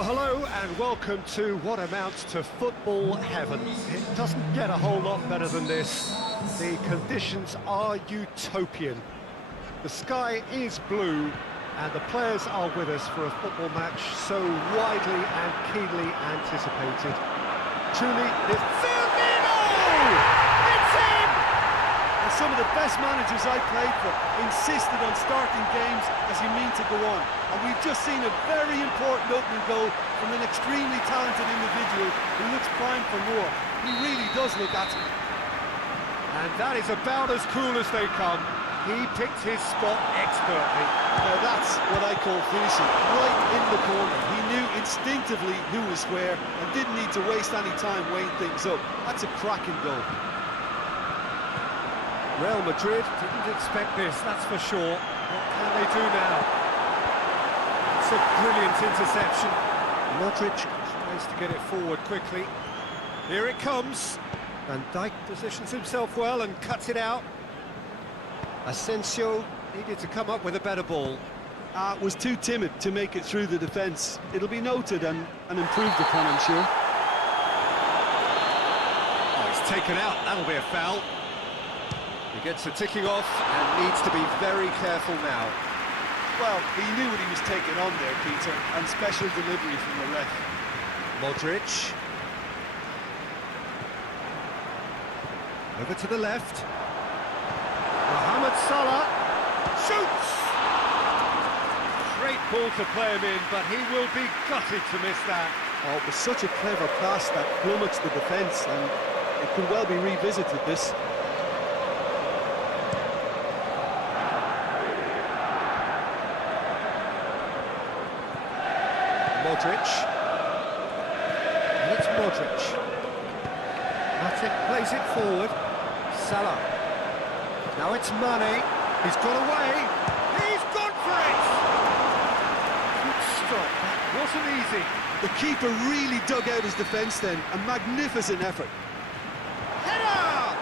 Well, hello and welcome to what amounts to football heaven. It doesn't get a whole lot better than this. The conditions are utopian. The sky is blue and the players are with us for a football match so widely and keenly anticipated. Truly, it's Firmino! It's him! And some of the best managers I played for insisted on starting games as you mean to go on. And we've just seen a very important opening goal from an extremely talented individual who looks primed for more. He really does look at it. And that is about as cool as they come. He picked his spot expertly. Now that's what I call finishing, right in the corner. He knew instinctively who was where and didn't need to waste any time weighing things up. That's a cracking goal. Real Madrid didn't expect this, that's for sure. What can they do now? It's a brilliant interception. Modric tries to get it forward quickly. Here it comes. Van Dijk positions himself well and cuts it out. Asensio needed to come up with a better ball. Was too timid to make it through the defence. It'll be noted and improved upon, I'm sure. Oh, he's taken out, that'll be a foul. He gets the ticking off and needs to be very careful now. Well, he knew what he was taking on there, Peter, and special delivery from the ref. Modric. Over to the left. Mohamed Salah shoots! Great ball to play him in, but he will be gutted to miss that. Oh, it was such a clever pass that plummets the defence, and it could well be revisited, this. Modric. And it's Modric. Matic plays it forward. Salah. Now it's Mane. He's got away. He's gone for it! Good stop. That wasn't easy. The keeper really dug out his defence then. A magnificent effort. Header!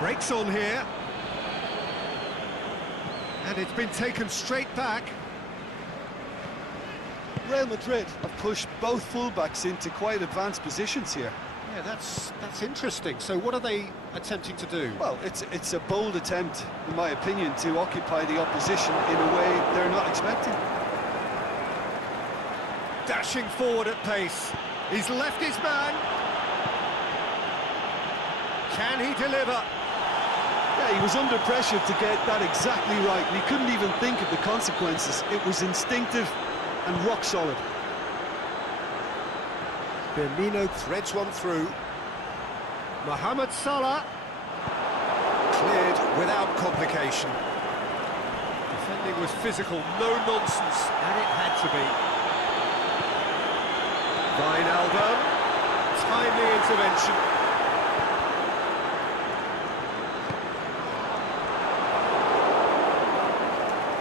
Breaks on here. And it's been taken straight back. Real Madrid have pushed both fullbacks into quite advanced positions here. Yeah, that's interesting. So what are they attempting to do? Well, it's a bold attempt, in my opinion, to occupy the opposition in a way they're not expecting. Dashing forward at pace. He's left his man. Can he deliver? Yeah, he was under pressure to get that exactly right, and he couldn't even think of the consequences. It was instinctive and rock solid. Firmino threads one through. Mohamed Salah. Cleared without complication. Defending was physical, no nonsense, and it had to be. Wijnaldum. Timely intervention.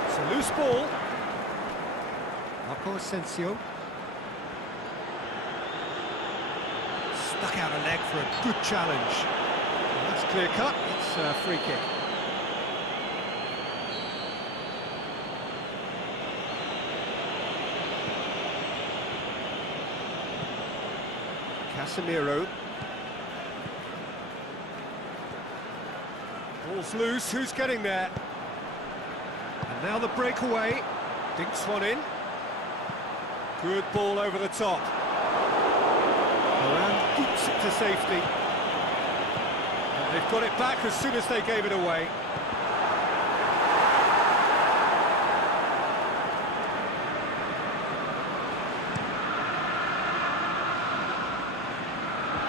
It's a loose ball. Marco Asensio. Stuck out a leg for a good challenge. And that's clear cut, it's a free kick. Casemiro. Ball's loose, who's getting there? And now the breakaway. Dinks one in. Good ball over the top. Varane boots it to safety. And they've got it back as soon as they gave it away.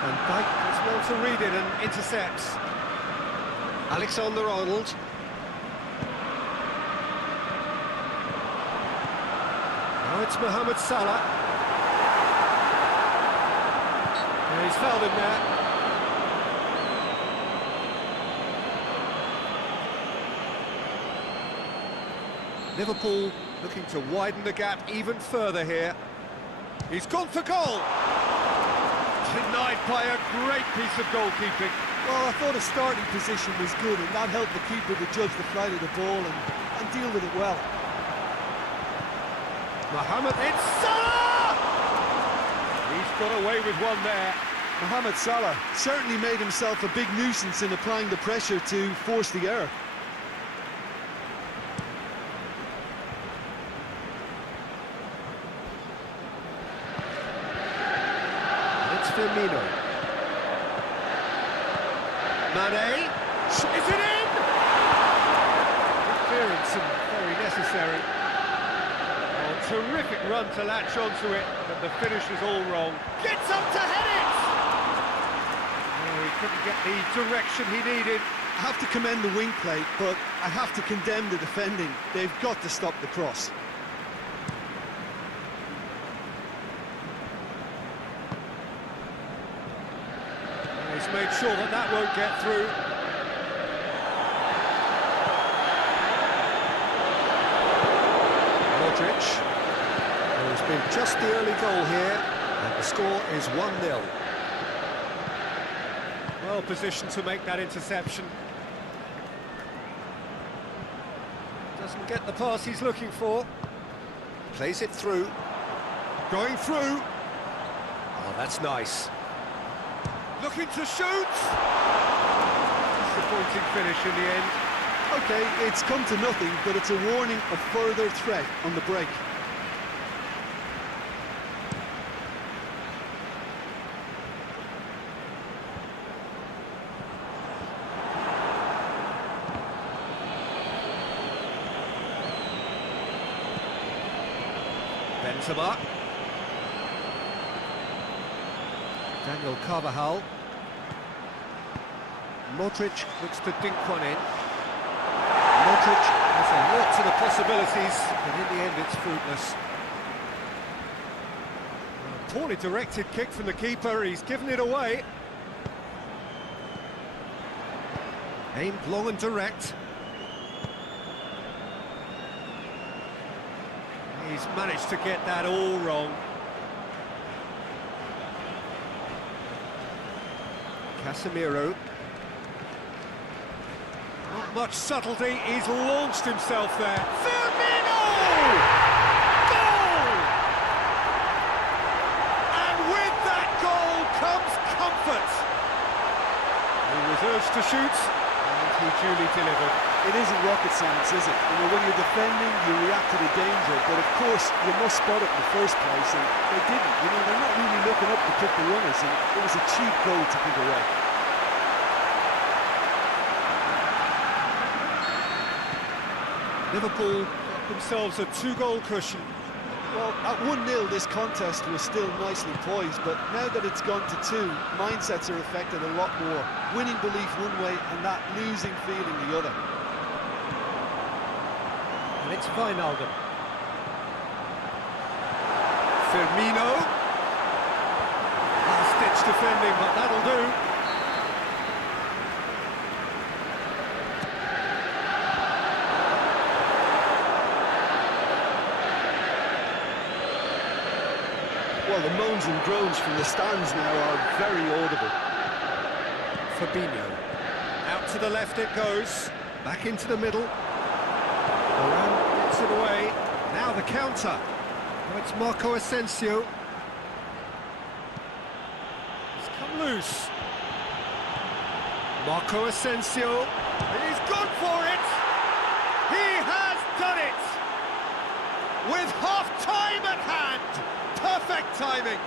And Dijk does well to read it and intercepts. Alexander-Arnold. Now it's Mohamed Salah. And he's fouled him there. Liverpool looking to widen the gap even further here. He's gone for goal! Denied by a great piece of goalkeeping. Well, I thought his starting position was good, and that helped the keeper to judge the flight of the ball and deal with it well. Mohamed, it's Salah! He's got away with one there. Mohamed Salah certainly made himself a big nuisance in applying the pressure to force the error. It's Firmino. Mane, is it in? Interference and very necessary. Oh, terrific run to latch onto it, but the finish is all wrong. Gets up to head it! Oh, he couldn't get the direction he needed. I have to commend the wing play, but I have to condemn the defending. They've got to stop the cross. He's made sure that that won't get through. Modric. There's been just the early goal here, and the score is 1-0. Well positioned to make that interception. Doesn't get the pass he's looking for. Plays it through. Going through. Oh, that's nice. Looking to shoot! Disappointing finish in the end. Okay, it's come to nothing, but it's a warning of further threat on the break. Benzema. Daniel Carvajal. Modric looks to dink one in. Modric has a lot to the possibilities, but in the end it's fruitless. A poorly directed kick from the keeper, he's given it away. Aimed long and direct. He's managed to get that all wrong. Casemiro. Not much subtlety, he's launched himself there. Firmino! Goal! And with that goal comes comfort. He was urged to shoot, and he duly delivered. It isn't rocket science, is it? You know, when you're defending, you react to the danger, but of course, you must spot it in the first place, and they didn't. You know, they're not really looking up to pick the runners, and it was a cheap goal to give away. Liverpool got themselves a 2-goal cushion. Well, at 1-0, this contest was still nicely poised, but now that it's gone to 2, mindsets are affected a lot more. Winning belief one way, and that losing feeling the other. And it's Wijnaldum. Firmino. Last-ditch defending, but that'll do. Well, the moans and groans from the stands now are very audible. Fabinho. Out to the left it goes. Back into the middle. Varane gets it away. Now the counter. Oh, it's Marco Asensio. It's come loose. Marco Asensio. He's gone for it. He has done it. With half-time at hand. Perfect timing.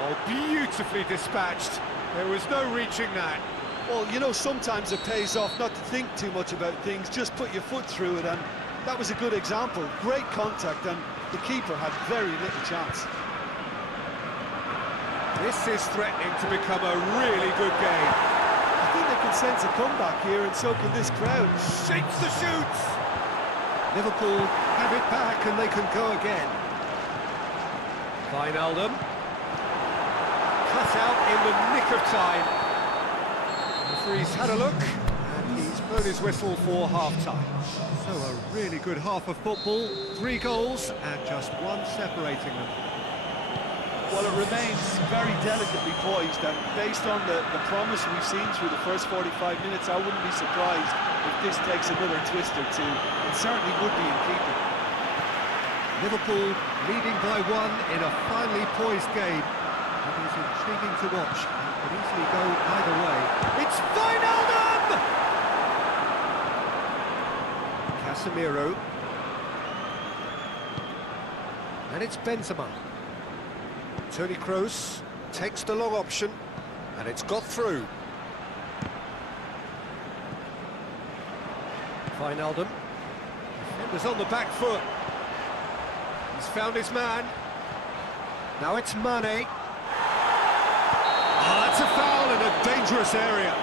Oh, beautifully dispatched. There was no reaching that. Well, you know, sometimes it pays off not to think too much about things, just put your foot through it, and that was a good example. Great contact, and the keeper had very little chance. This is threatening to become a really good game. I think they can sense a comeback here, and so can this crowd. Shakes the shoots. Liverpool have it back, and they can go again. Wijnaldum. Cut out in the nick of time. The referee's had a look, and he's blown his whistle for half-time. So a really good half of football, 3 goals, and just one separating them. Well, it remains very delicately poised, and based on the promise we've seen through the first 45 minutes, I wouldn't be surprised if this takes another twist or two. It certainly would be in keeping. Liverpool leading by 1 in a finely poised game. It is intriguing to watch. It could easily go either way. It's Wijnaldum! Casemiro. And it's Benzema. Toni Kroos takes the long option, and it's got through. Wijnaldum. Defender's on the back foot. He's found his man. Now it's Mane. Oh, that's a foul in a dangerous area.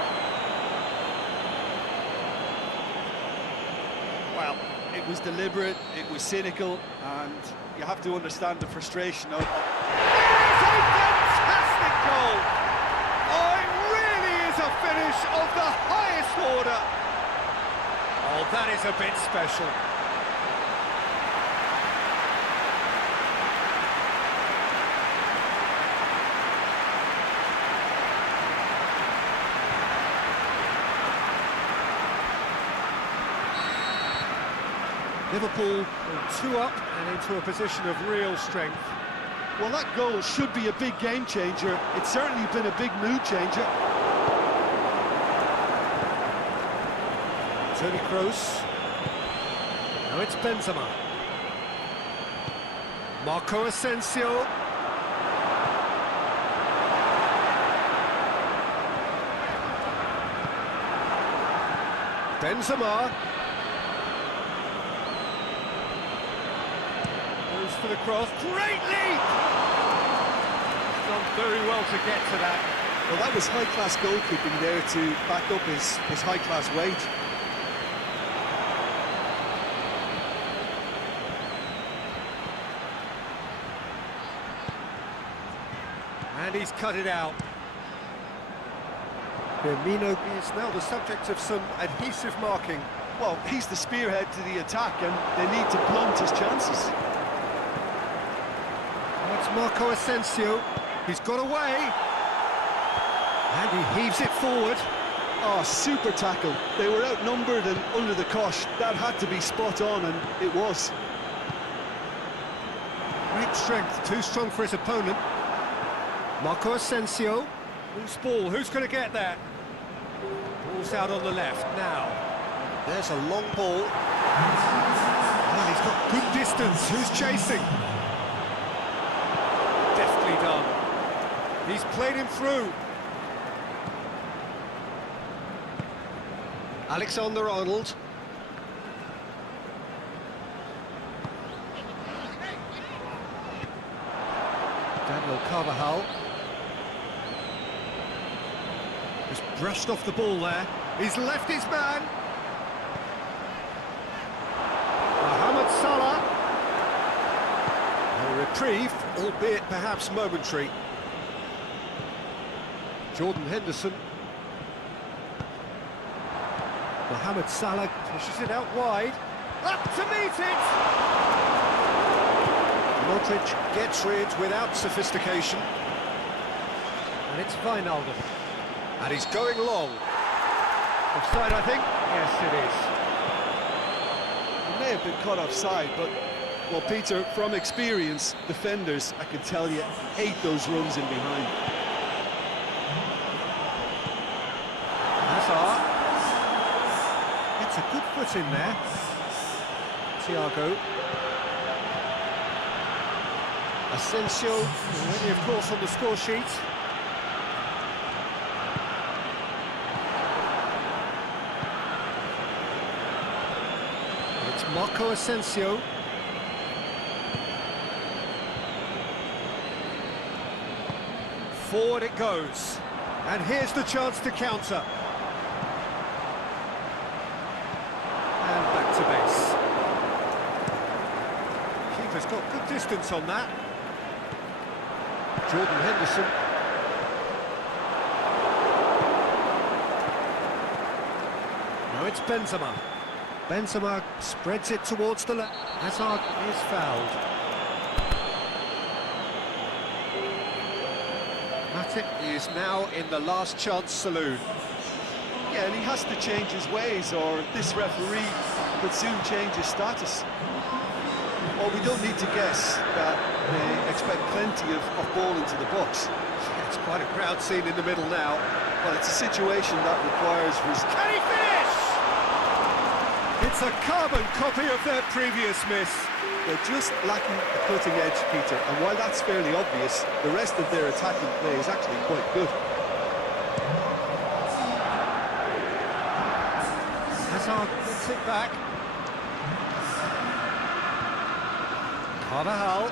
Well, it was deliberate, it was cynical, and you have to understand the frustration of... It's a fantastic goal! Oh, it really is a finish of the highest order. Oh, that is a bit special. Liverpool 2 up and into a position of real strength. Well, that goal should be a big game changer. It's certainly been a big mood changer. Toni Kroos. Now it's Benzema. Marco Asensio. Benzema. Goes for the cross. Great leap! Done very well to get to that. Well, that was high-class goalkeeping there to back up his high-class weight. And he's cut it out. Firmino is now the subject of some adhesive marking. Well, he's the spearhead to the attack, and they need to blunt his chances. That's Marco Asensio. He's got away. And he heaves it forward. Oh, super tackle. They were outnumbered and under the cosh. That had to be spot on, and it was. Great strength, too strong for his opponent. Marco Asensio. Loose ball, who's going to get that? Ball's out on the left now. There's a long ball. And he's got good distance. Who's chasing? Deftly done. He's played him through. Alexander-Arnold. Daniel Carvajal. Just brushed off the ball there. He's left his man. Mohamed Salah. A reprieve, albeit perhaps momentary. Jordan Henderson. Mohamed Salah pushes it out wide. Up to meet it! Modric gets rid without sophistication. And it's Wijnaldum. And he's going long. Offside, I think? Yes, it is. He may have been caught offside, but, well, Peter, from experience, defenders, I can tell you, hate those runs in behind. Hazard. Gets a good foot in there. Thiago. Asensio, already, of course, on the score sheet. It's Marco Asensio. Forward it goes. And here's the chance to counter. And back to base. Keeper's got good distance on that. Jordan Henderson. Now it's Benzema. Benzema spreads it towards the left. Hazard is fouled. Tip is now in the last chance saloon. Yeah, and he has to change his ways, or this referee could soon change his status. Well, we don't need to guess that they expect plenty of ball into the box. It's quite a crowd scene in the middle now. Well, it's a situation that requires Can he finish? It's a carbon copy of their previous miss. They're just lacking the cutting edge, Peter, and while that's fairly obvious, the rest of their attacking play is actually quite good. Hazard gets it back. Carvajal.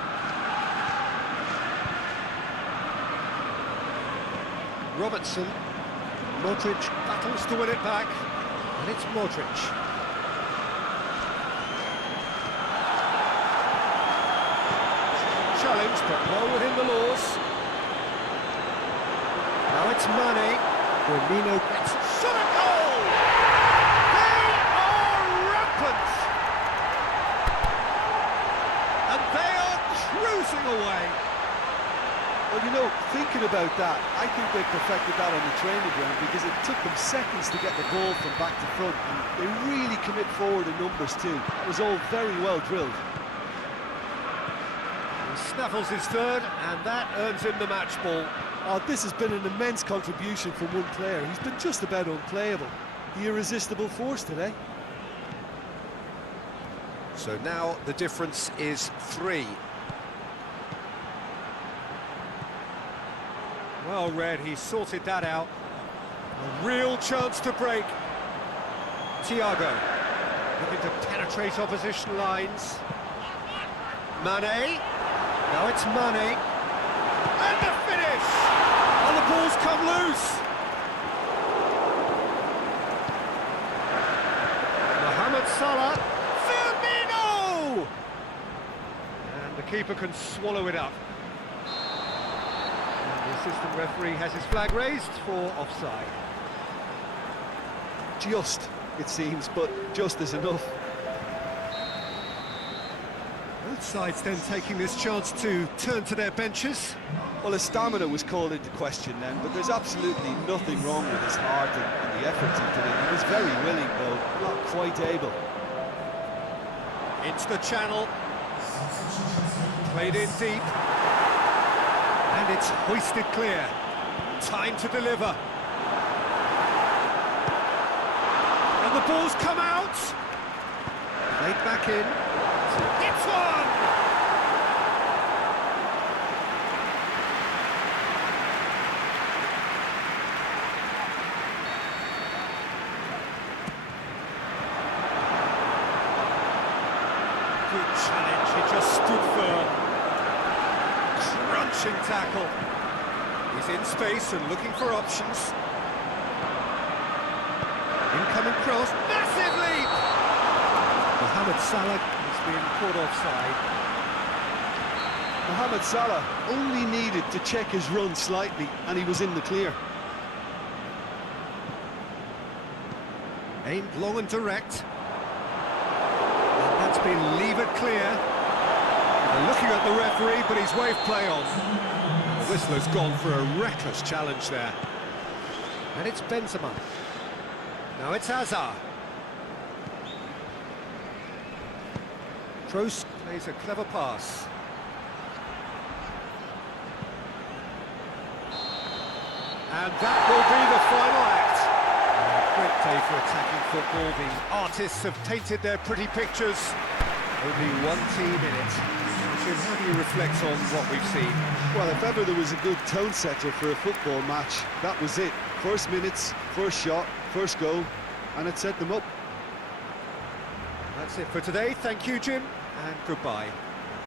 Robertson. Modric battles to win it back, and it's Modric. Challenge, but well within the laws. Now it's Mane. Firmino gets shot at goal! They are rampant! And they are cruising away. Well, you know, thinking about that, I think they perfected that on the training ground because it took them seconds to get the ball from back to front, and they really commit forward in numbers too. It was all very well drilled. He snaffles his third, and that earns him the match ball. Oh, this has been an immense contribution from one player. He's been just about unplayable. The irresistible force today. So now the difference is 3. Well read, he sorted that out. A real chance to break. Thiago looking to penetrate opposition lines. Mane. Now it's Mane. And the finish! And the ball's come loose. Mohamed Salah. Firmino! And the keeper can swallow it up. The assistant referee has his flag raised for offside. Just, it seems, but just is enough. Both sides then taking this chance to turn to their benches. Well, his stamina was called into question then, but there's absolutely nothing wrong with his heart and the efforts he put in. He was very willing, though, not quite able. Into the channel. Played in deep. And it's hoisted clear. Time to deliver. And the ball's come out. Played back in. It's one! Good challenge, he just stood firm. Crunching tackle. He's in space and looking for options. Incoming cross, massive leap! Mohamed Salah has been caught offside. Mohamed Salah only needed to check his run slightly, and he was in the clear. Aimed long and direct. And that's been levered clear. They're looking at the referee, but he's waved play on. The whistler's gone for a reckless challenge there. And it's Benzema. Now it's Hazard. Kroos plays a clever pass. And that will be the final act. Great day for attacking football. The artists have painted their pretty pictures. Only one team in it. Jim, how do you reflect on what we've seen? Well, if ever there was a good tone setter for a football match, that was it. First minutes, first shot, first goal, and it set them up. That's it for today. Thank you, Jim, and goodbye.